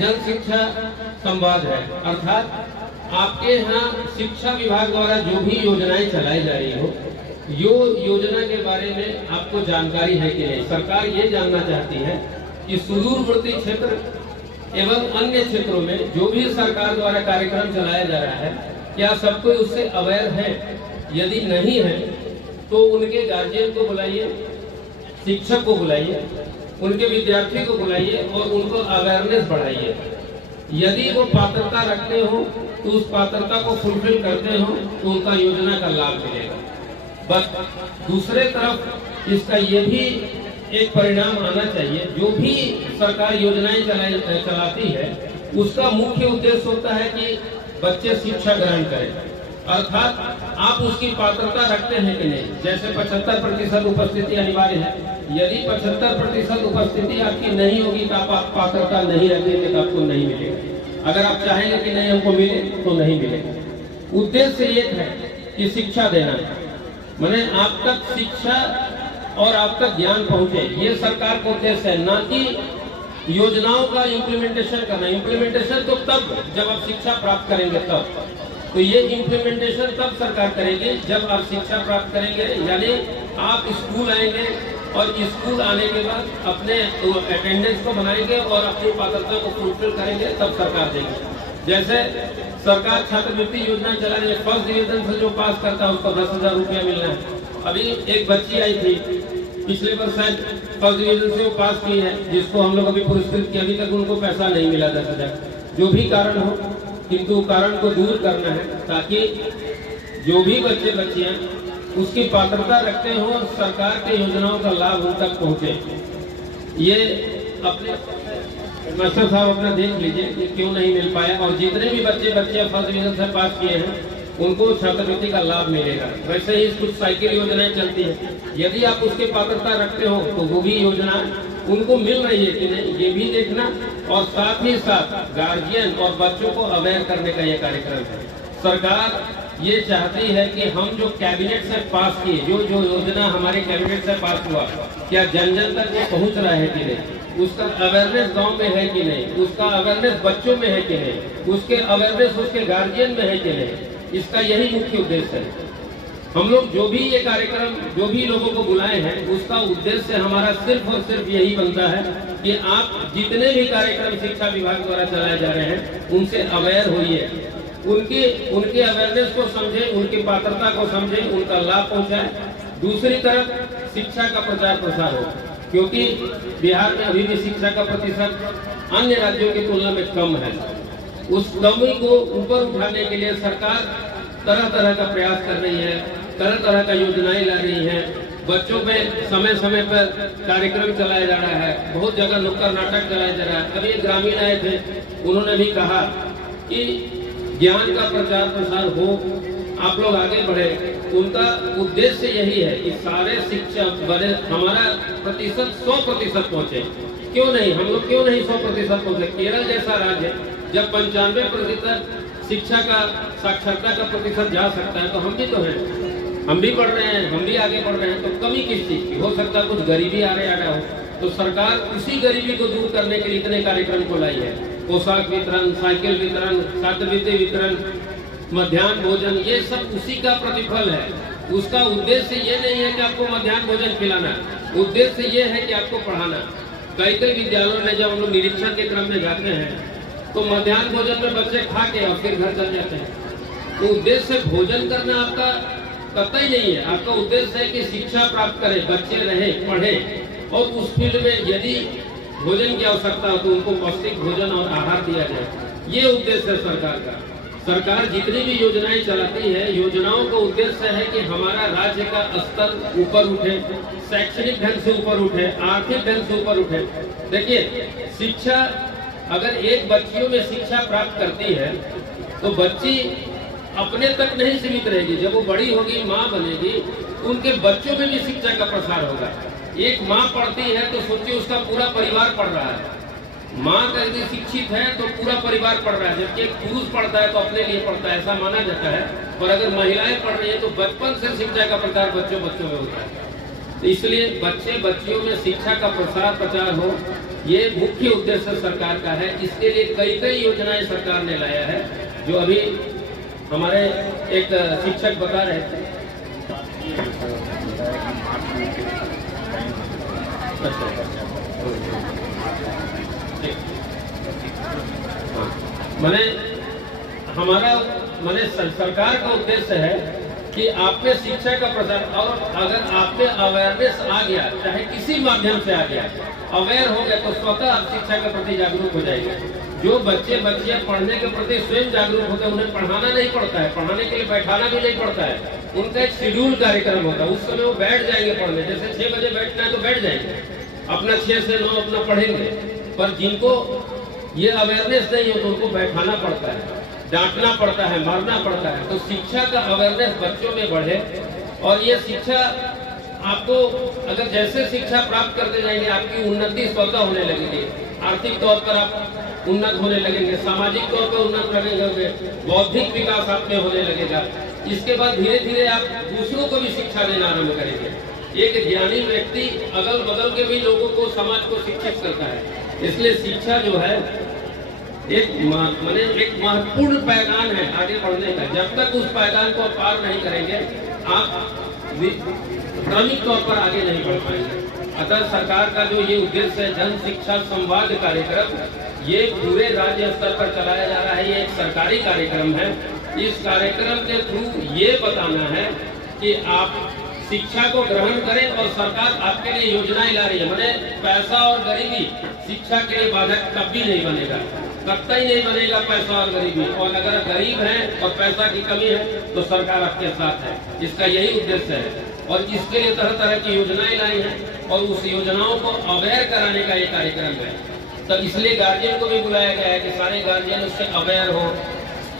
जन शिक्षा संवाद है, अर्थात आपके यहाँ शिक्षा विभाग द्वारा जो भी योजनाएं चलाई जा रही हो, यो योजना के बारे में आपको जानकारी है कि नहीं। सरकार ये जानना चाहती है कि सुदूरवर्ती क्षेत्र एवं अन्य क्षेत्रों में जो भी सरकार द्वारा कार्यक्रम चलाया जा रहा है, क्या सब कोई उससे अवेयर है। यदि नहीं है तो उनके गार्जियन को बुलाइए, शिक्षक को बुलाइए, उनके विद्यार्थी को बुलाइए और उनको अवेयरनेस बढ़ाइए। यदि वो पात्रता रखते हो तो उस पात्रता को फुलफिल करते हो तो उनका योजना का लाभ मिलेगा। बस दूसरे तरफ इसका ये भी एक परिणाम आना चाहिए, जो भी सरकार योजनाएं चलाती है उसका मुख्य उद्देश्य होता है कि बच्चे शिक्षा ग्रहण करें, अर्थात आप उसकी पात्रता रखते हैं कि नहीं। जैसे 75% उपस्थिति अनिवार्य है, यदि 75% उपस्थिति आपकी नहीं होगी तो आप पात्रता नहीं रखेंगे तो आपको नहीं मिलेगा। अगर आप चाहेंगे कि नहीं हमको मिले तो नहीं मिलेगा। उद्देश्य एक है कि शिक्षा देना, माने आप तक शिक्षा और आप तक ज्ञान पहुंचे, ये सरकार का उद्देश्य है, ना कि योजनाओं का इम्प्लीमेंटेशन करना। इम्प्लीमेंटेशन तो तब जब आप शिक्षा प्राप्त करेंगे तब, तो ये इम्प्लीमेंटेशन तब सरकार करेगी जब आप शिक्षा प्राप्त करेंगे। यानी आप स्कूल आएंगे और स्कूल आने के बाद अपने अटेंडेंस को बनाएंगे और अपनी पात्रता को फुलफिल करेंगे, तब सरकार देगी। जैसे सरकार छात्रवृत्ति योजना चला रही है, फर्स्ट डिवीजन से जो पास करता है उसको 10,000 रुपया मिलना है। अभी एक बच्ची आई थी पिछले वर्ष शायद फर्स्ट डिवीजन से वो पास की है, जिसको हम लोग अभी पुरस्कृत किया, अभी तक उनको पैसा नहीं मिला 10,000। जो भी कारण हो, किंतु कारण को दूर करना है ताकि जो भी बच्चे बच्चियां उसकी पात्रता रखते हो और सरकार के योजनाओं का लाभ उन तक पहुंचे। ये अपने मास्टर साहब अपना देख लीजिए कि क्यों नहीं मिल पाया, और जितने भी बच्चे फर्स्ट डिवीजन से पास किए हैं उनको छात्रवृत्ति का लाभ मिलेगा। वैसे ही कुछ साइकिल योजनाएं चलती है, यदि आप उसकी पात्रता रखते हो तो वो भी योजना उनको मिल रही है कि नहीं, ये भी देखना, और साथ ही साथ गार्जियन और बच्चों को अवेयर करने का ये कार्यक्रम है। सरकार ये चाहती है कि हम जो कैबिनेट से पास किए, जो योजना हमारे कैबिनेट से पास हुआ, क्या जन जन तक ये पहुंच रहा है कि नहीं, उसका अवेयरनेस गांव में है कि नहीं, उसका अवेयरनेस बच्चों में है कि नहीं, उसके अवेयरनेस उसके गार्जियन में है कि नहीं। इसका यही मुख्य उद्देश्य है। हम लोग जो भी ये कार्यक्रम जो भी लोगों को बुलाए हैं, उसका उद्देश्य हमारा सिर्फ और सिर्फ यही बनता है कि आप जितने भी कार्यक्रम शिक्षा विभाग द्वारा चलाए जा रहे हैं उनसे अवेयर होइए, उनके अवेयरनेस को समझें, उनकी पात्रता को समझें, उनका लाभ पहुंचाएं। दूसरी तरफ शिक्षा का प्रचार प्रसार हो, क्योंकि बिहार में अभी भी शिक्षा का प्रतिशत अन्य राज्यों की तुलना में कम है। उस कमी को ऊपर उठाने के लिए सरकार तरह तरह का प्रयास कर रही है, तरह तरह का योजनाएं ला रही है। बच्चों पे समय समय पर कार्यक्रम चलाया जा रहा है, बहुत जगह नुक्कड़ नाटक चलाया जा रहा है। अभी एक ग्रामीण आए थे, उन्होंने भी कहा कि ज्ञान का प्रचार प्रसार हो, आप लोग आगे बढ़े। उनका उद्देश्य यही है कि सारे शिक्षक बड़े हमारा प्रतिशत 100% पहुंचे। क्यों नहीं, हम लोग क्यों नहीं 100% पहुंचे। केरल जैसा राज्य जब 95% शिक्षा का साक्षरता का प्रतिशत जा सकता है, तो हम भी तो हैं, हम भी पढ़ रहे हैं, हम भी आगे बढ़ रहे हैं। तो कमी किस चीज की हो सकता है, कुछ गरीबी आ रहा हो, तो सरकार उसी गरीबी को दूर करने के लिए इतने कार्यक्रम को लाई है। पोशाक वितरण, साइकिल वितरण, छात्रवृत्ति वितरण, मध्याह्न भोजन, ये सब उसी का प्रतिफल है। उसका उद्देश्य ये नहीं है कि आपको मध्याह्न भोजन खिलाना, उद्देश्य ये है कि आपको पढ़ाना। कई विद्यालयों में जब हम लोग निरीक्षण के क्रम में जाते हैं तो मध्याह्न भोजन में बच्चे खा के और फिर घर चल जाते हैं। तो उद्देश्य भोजन करना आपका कतई नहीं है, आपका उद्देश्य है कि शिक्षा प्राप्त करें, बच्चे रहे, पढ़े, और उस फील्ड में यदि भोजन की आवश्यकता हो तो उनको पौष्टिक भोजन और आहार दिया जाए। ये उद्देश्य है सरकार का। सरकार जितनी भी योजनाएं चलाती है, योजनाओं का उद्देश्य है कि हमारा राज्य का स्तर ऊपर उठे, शैक्षणिक ढंग से ऊपर उठे, आर्थिक ढंग से ऊपर उठे। देखिए, शिक्षा अगर एक बच्चियों में शिक्षा प्राप्त करती है तो बच्ची अपने तक नहीं सीमित रहेगी। जब वो बड़ी होगी, माँ बनेगी, उनके बच्चों में भी शिक्षा का प्रसार होगा। एक माँ पढ़ती है तो सोचिए उसका पूरा परिवार पढ़ रहा है। माँ का यदि शिक्षित है तो पूरा परिवार पढ़ रहा है, जबकि एक पुरुष पढ़ता है तो अपने लिए पढ़ता है, ऐसा माना जाता है। और अगर महिलाएं पढ़ रही है तो बचपन से शिक्षा का प्रचार बच्चों में होता है। तो इसलिए बच्चे बच्चियों में शिक्षा का प्रसार प्रचार हो, ये मुख्य उद्देश्य सरकार का है। इसके लिए कई कई योजनाएं सरकार ने लाया है, जो अभी हमारे एक शिक्षक बता रहे थे। मैंने सरकार का उद्देश्य है कि आप में शिक्षा का प्रसार, और अगर आप में अवेयरनेस आ गया, चाहे किसी माध्यम से आ गया, अवेयर हो गए, तो स्वतः आप शिक्षा के प्रति जागरूक हो जाएंगे। जो बच्चियां पढ़ने के प्रति स्वयं जागरूक होते हैं, उन्हें पढ़ाना नहीं पड़ता है, पढ़ाने के लिए बैठाना भी नहीं पड़ता है। उनका एक शेड्यूल कार्यक्रम होता है, उस समय वो बैठ जाएंगे पढ़ने। जैसे 6 बजे बैठना है तो बैठ जाएंगे, अपना 6 से 9 अपना पढ़ेंगे। पर जिनको ये अवेयरनेस नहीं हो तो उनको बैठाना पड़ता है, डांटना पड़ता है, मारना पड़ता है। तो शिक्षा का अवेयरनेस बच्चों में बढ़े, और ये शिक्षा आपको अगर जैसे शिक्षा प्राप्त करते जाएंगे, आपकी उन्नति स्वतः होने लगेगी। आर्थिक तौर पर आप उन्नत होने लगेंगे, सामाजिक तौर पर उन्नत लगेंगे, बौद्धिक विकास आप में होने लगेगा। इसके बाद धीरे धीरे आप दूसरों को भी शिक्षा देना आरम्भ करेंगे। एक ज्ञानी व्यक्ति अगल बगल के भी लोगों को, समाज को शिक्षित करता है। इसलिए शिक्षा जो है एक महत्वपूर्ण पैगाम है आगे बढ़ने का। जब तक उस पैगाम को पार नहीं करेंगे, आप क्रमिक तौर पर आगे नहीं बढ़ पाएंगे। अतः सरकार का जो ये उद्देश्य है, जन शिक्षा संवाद कार्यक्रम, ये पूरे राज्य स्तर पर चलाया जा रहा है। ये एक सरकारी कार्यक्रम है। इस कार्यक्रम के थ्रू ये बताना है कि आप शिक्षा को ग्रहण करें, और सरकार आपके लिए योजनाएं ला रही है। मैंने पैसा और गरीबी शिक्षा के लिए बाधक कभी नहीं बनेगा, कतई नहीं बनेगा पैसा और गरीबी। और अगर गरीब है और पैसा की कमी है तो सरकार आपके साथ है। इसका यही उद्देश्य है, और इसके लिए तरह तरह की योजनाएं लाई हैं, और उस योजनाओं को अवेयर कराने का ये कार्यक्रम है। तो इसलिए गार्जियन को भी बुलाया गया है कि सारे गार्जियन उससे अवेयर हो,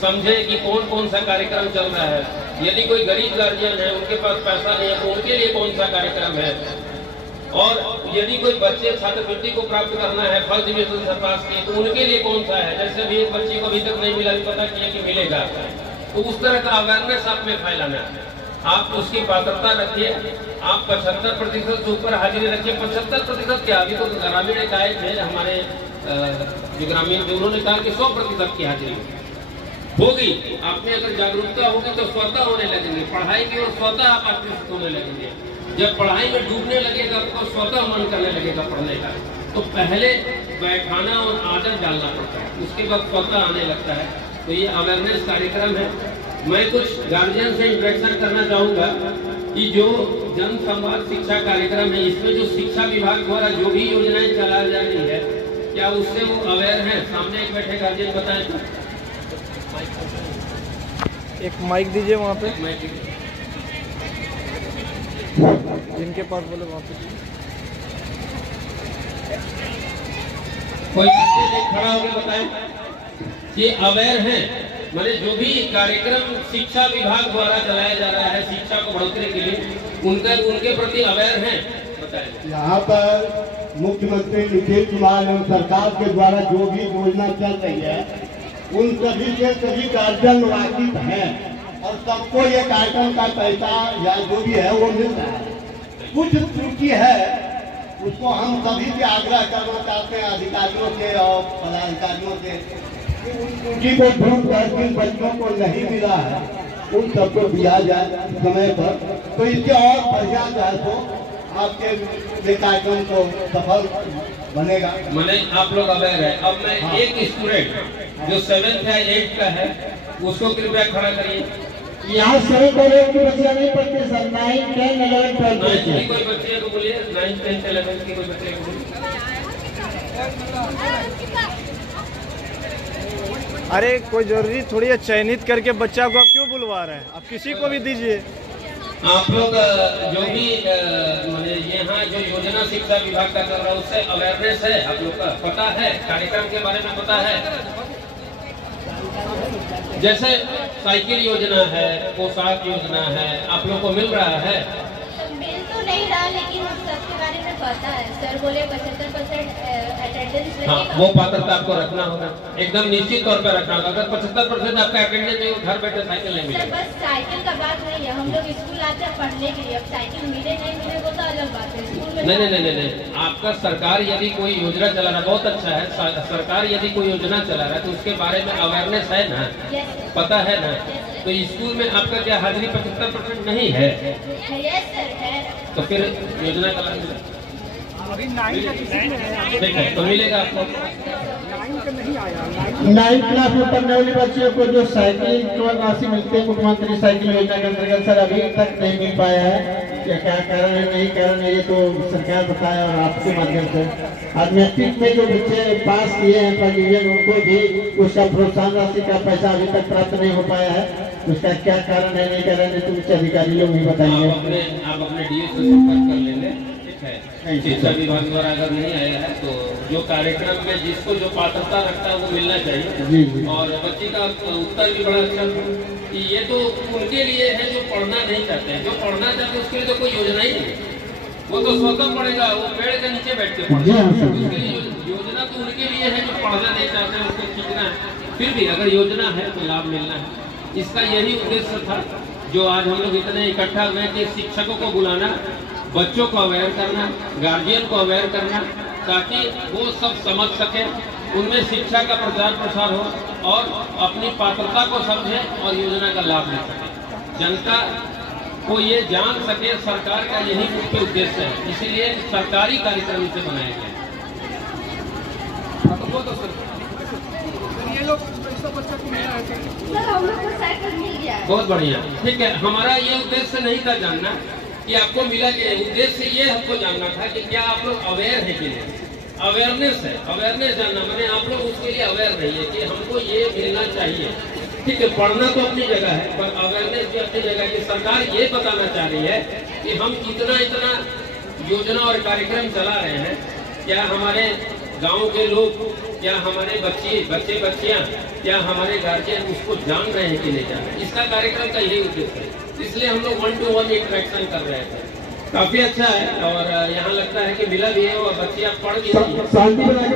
समझे कि कौन कौन सा कार्यक्रम चल रहा है। यदि कोई गरीब गार्जियन है, उनके पास पैसा नहीं है, तो उनके लिए कौन सा कार्यक्रम है। और यदि कोई बच्चे छात्रवृत्ति को प्राप्त करना है, फर्स्ट डिवीजन से पास किए, तो उनके लिए कौन सा है। जैसे भी एक बच्चे को अभी तक नहीं मिला, पता किया कि मिलेगा, तो उस तरह का अवेयरनेस आप में फैलाना है। आप उसकी पात्रता रखिए। आप 75% से ऊपर हाजिरी रखिए। 75% क्या, अभी तो ग्रामीण एक आए थे हमारे जो ग्रामीण थे, उन्होंने कहा कि 100% की हाजिरी होगी। आप में अगर जागरूकता होगी तो स्वतः होने लगेंगे, पढ़ाई की ओर स्वतः आप आकर्षित होने लगेंगे। जब पढ़ाई में डूबने लगेगा तो स्वतः मन करने लगेगा पढ़ने का। तो पहले बैठाना और आदत डालना पड़ता है, उसके बाद स्वतः आने लगता है। तो ये अवेयरनेस कार्यक्रम है। मैं कुछ गार्जियन से इंटरेक्शन करना चाहूँगा कि जो जन संवाद शिक्षा कार्यक्रम है, इसमें जो शिक्षा विभाग द्वारा जो भी योजनाएं चलाई जा रही है, क्या उससे वो अवेयर हैं? सामने एक बैठे गार्जियन बताएं तो। एक माइक दीजिए वहाँ पे, जिनके पास बोले वहाँ पे। कोई खड़ा होकर बताएं कि अवेयर हैं, माने जो भी कार्यक्रम शिक्षा विभाग द्वारा चलाया जा रहा है शिक्षा को बढ़ोतरी के लिए, उनके प्रति अवेयर हैं, बताएं। यहाँ पर मुख्यमंत्री नीतीश कुमार एवं सरकार के द्वारा जो भी योजना चल रही है, उन सभी के सभी गार्जियन वाकिफ हैं, और सबको ये कार्यक्रम का पैसा या जो भी है वो मिल रहा है। कुछ त्रुटि है, उसको हम सभी से आग्रह करना चाहते हैं, अधिकारियों से और पदाधिकारियों से, कि उन त्रुटि को दूर कर जिन बच्चों को नहीं मिला है उन सबको दिया जाए समय पर। तो इसके और बढ़िया जाए तो आपके ये कार्यक्रम को सफल बनेगा। मैंने आप लोग अवेयर है। अब मैं एक स्टूडेंट जो 7th या 8th का है, उसको कृपया खड़ा करिए। यहाँ 7th और 8th की बच्चियाँ नहीं पढ़ती सर, 9, 10, 11, 12 कोई बच्चे को बोलिए, 9, 10, 11 की कोई बच्चे को बोलिए। अरे कोई जरूरी थोड़ी है, चयनित करके बच्चा को आप क्यों बुलवा रहे हैं? आप किसी को भी दीजिए। आप लोग जो भी मैंने यहाँ जो योजना शिक्षा विभाग का कर रहा है, उससे अवेयरनेस है, आप लोग का पता है, कार्यक्रम के बारे में पता है। जैसे साइकिल योजना है, पोशाक योजना है, आप लोग को मिल रहा है? मिल तो नहीं रहा, लेकिन सबके बारे में पता है सर, बोले 75% अटेंडेंस हाँ, रहेगा। वो पात्रता आपको रखना होगा, एकदम निश्चित तौर पर रखना होगा। अगर 75% आपका अटेंडेंस नहीं हो, घर बैठे साइकिल नहीं सर मिलेगा। बस साइकिल का बात नहीं है, हम लोग स्कूल आते हैं पढ़ने के लिए, अब साइकिल मिले नहीं मिले वो तो अलग बात है। स्कूल में नहीं, आपका सरकार यदि कोई योजना चला रहा है, बहुत अच्छा है। सरकार यदि कोई योजना चला रहा है तो उसके बारे में अवेयरनेस है ना, यस पता है ना। तो स्कूल में आपका क्या हाजिरी 75% नहीं है, यस सर है। तो फिर योजना का लाभ मिलेगा। अभी 9 का किसी में है, ठीक है, तो मिलेगा आपको। 9 का नहीं आया। 9th क्लास में पढ़ने वाली बच्चियों को जो साइकिल की राशि मिलती है मुख्यमंत्री साइकिल योजना के अंतर्गत, सर अभी तक नहीं मिल पाया है। क्या कारण है, नहीं कारण है, ये तो सरकार बताए और आपके माध्यम से। आज मैट्रिक में जो बच्चे पास किए हैं फर्स्ट डिवीजन, उनको भी उसका प्रोत्साहन राशि का पैसा अभी तक प्राप्त नहीं हो पाया है। उसका क्या कारण है, नहीं कारण है, तो उच्च अधिकारी लोग भी बताएंगे। आप अपने डीएस से संपर्क कर लेंगे, ठीक है। शिक्षा विभाग द्वारा अगर नहीं आया है तो जो कार्यक्रम में जिसको जो पात्रता रखता है वो मिलना चाहिए। जी। और बच्ची का उत्तर भी बड़ा अच्छा था कि ये तो उनके लिए है जो पढ़ना नहीं चाहते हैं। जो पढ़ना चाहते हैं उसके लिए तो कोई योजना ही नहीं है, वो तो स्वतः पढ़ेगा, वो पेड़ के नीचे बैठ के पढ़ेगा। उसके लिए योजना तो उनके लिए है जो पढ़ना नहीं चाहते हैं, उसको खींचना है। फिर भी अगर योजना है तो लाभ मिलना है। इसका यही उद्देश्य था जो आज हम लोग इतने इकट्ठा हुए हैं कि शिक्षकों को बुलाना, बच्चों को अवेयर करना, गार्जियन को अवेयर करना, ताकि वो सब समझ सके, उनमें शिक्षा का प्रचार प्रसार हो और अपनी पात्रता को समझे और योजना का लाभ ले सके। जनता को ये जान सके, सरकार का यही मुख्य उद्देश्य है। इसीलिए सरकारी कार्यक्रम इसे बनाए गए। ये लोग पैसा बच्चा को मिला है सर। सर हम लोग को साइकिल मिल गया है। बहुत बढ़िया, ठीक है। हमारा ये उद्देश्य नहीं था जानना कि आपको मिला कि नहीं। उद्देश्य ये हमको जानना था कि क्या आप लोग अवेयर है कि नहीं। अवेयरनेस है, अवेयरनेस जानना मैंने आप लोग उसके लिए अवेयर नहीं है कि हमको ये मिलना चाहिए। ठीक है, पढ़ना तो अपनी जगह है, पर अवेयरनेस भी अपनी जगह है कि सरकार ये बताना चाह रही है कि हम इतना योजना और कार्यक्रम चला रहे हैं। क्या हमारे गांव के लोग, क्या हमारे बच्चे बच्चियां, क्या हमारे गार्जियन उसको जान रहे हैं कि नहीं जान रहे। इसका कार्यक्रम का यही उद्देश्य है। इसलिए हम लोग 1-to-1 इंटरेक्शन कर रहे थे। काफी अच्छा है और यहाँ लगता है कि मिला भी है और बच्चियां पढ़ भी रही है। शांति बना के